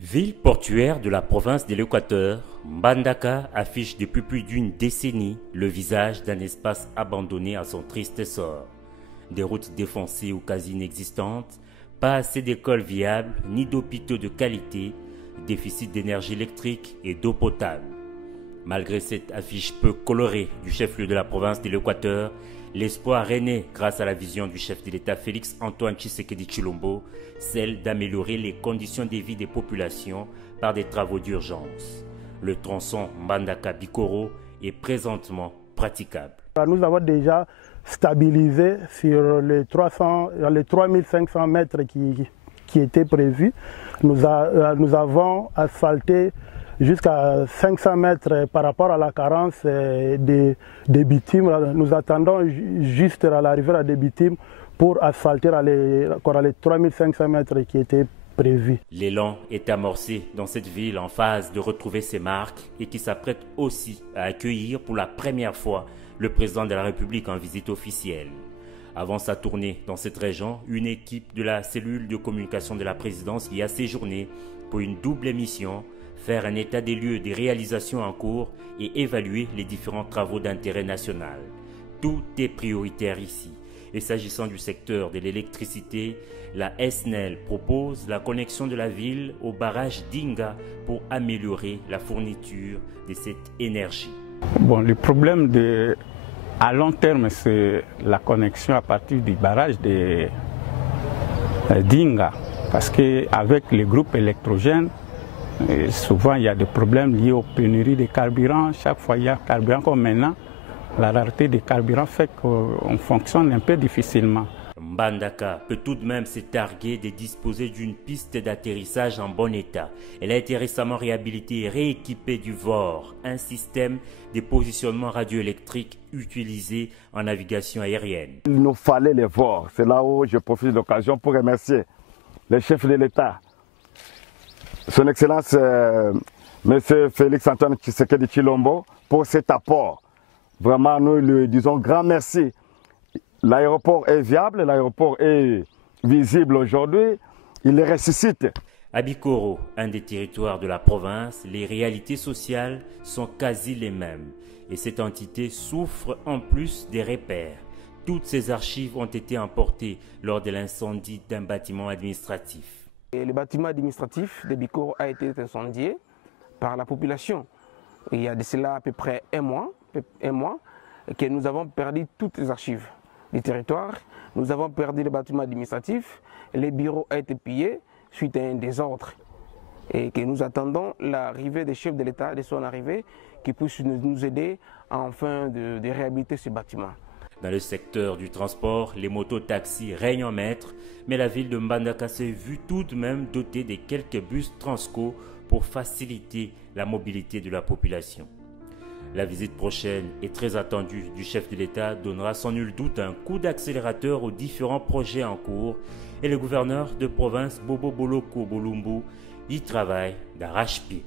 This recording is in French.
Ville portuaire de la province de l'Équateur, Mbandaka affiche depuis plus d'une décennie le visage d'un espace abandonné à son triste sort. Des routes défoncées ou quasi inexistantes, pas assez d'écoles viables ni d'hôpitaux de qualité, déficit d'énergie électrique et d'eau potable. Malgré cette affiche peu colorée du chef-lieu de la province de l'Équateur, l'espoir est né grâce à la vision du chef de l'État Félix Antoine Tshisekedi Tshilombo, celle d'améliorer les conditions de vie des populations par des travaux d'urgence. Le tronçon Mbandaka-Bikoro est présentement praticable. Nous avons déjà stabilisé sur les 3500 mètres qui étaient prévus. Nous avons asphalté jusqu'à 500 mètres par rapport à la carence des bitumes. Nous attendons juste à l'arrivée des bitumes pour asphalter encore les 3500 mètres qui étaient prévus. L'élan est amorcé dans cette ville en phase de retrouver ses marques et qui s'apprête aussi à accueillir pour la première fois le président de la République en visite officielle. Avant sa tournée dans cette région, une équipe de la cellule de communication de la présidence y a séjourné pour une double mission: faire un état des lieux des réalisations en cours et évaluer les différents travaux d'intérêt national. Tout est prioritaire ici. Et s'agissant du secteur de l'électricité, la SNEL propose la connexion de la ville au barrage d'Inga pour améliorer la fourniture de cette énergie. Bon, le problème à long terme, c'est la connexion à partir du barrage d'Inga. Parce qu'avec les groupes électrogènes, souvent il y a des problèmes liés aux pénuries de carburant. Chaque fois il y a carburant, comme maintenant, la rareté des carburants fait qu'on fonctionne un peu difficilement. Mbandaka peut tout de même se targuer de disposer d'une piste d'atterrissage en bon état. Elle a été récemment réhabilitée et rééquipée du VOR, un système de positionnement radioélectrique utilisé en navigation aérienne. Il nous fallait les VOR. C'est là où je profite de l'occasion pour remercier le chef de l'État, Son Excellence M. Félix Antoine Tshisekedi Tshilombo, pour cet apport. Vraiment, nous lui disons grand merci. L'aéroport est viable, l'aéroport est visible aujourd'hui, il le ressuscite. À Bikoro, un des territoires de la province, les réalités sociales sont quasi les mêmes. Et cette entité souffre en plus des repères. Toutes ces archives ont été emportées lors de l'incendie d'un bâtiment administratif. Et le bâtiment administratif de Bikoro a été incendié par la population. Il y a de cela à peu près un mois que nous avons perdu toutes les archives du territoire. Nous avons perdu le bâtiment administratif, les bureaux ont été pillés suite à un désordre. Et que nous attendons l'arrivée des chefs de l'État, de son arrivée, qui puissent nous aider enfin de réhabiliter ce bâtiment. Dans le secteur du transport, les motos-taxis règnent en maître, mais la ville de Mbandaka s'est vue tout de même dotée de quelques bus Transco pour faciliter la mobilité de la population. La visite prochaine et très attendue du chef de l'État donnera sans nul doute un coup d'accélérateur aux différents projets en cours et le gouverneur de province Bobo Boloko Bolumbu y travaille d'arrache-pied.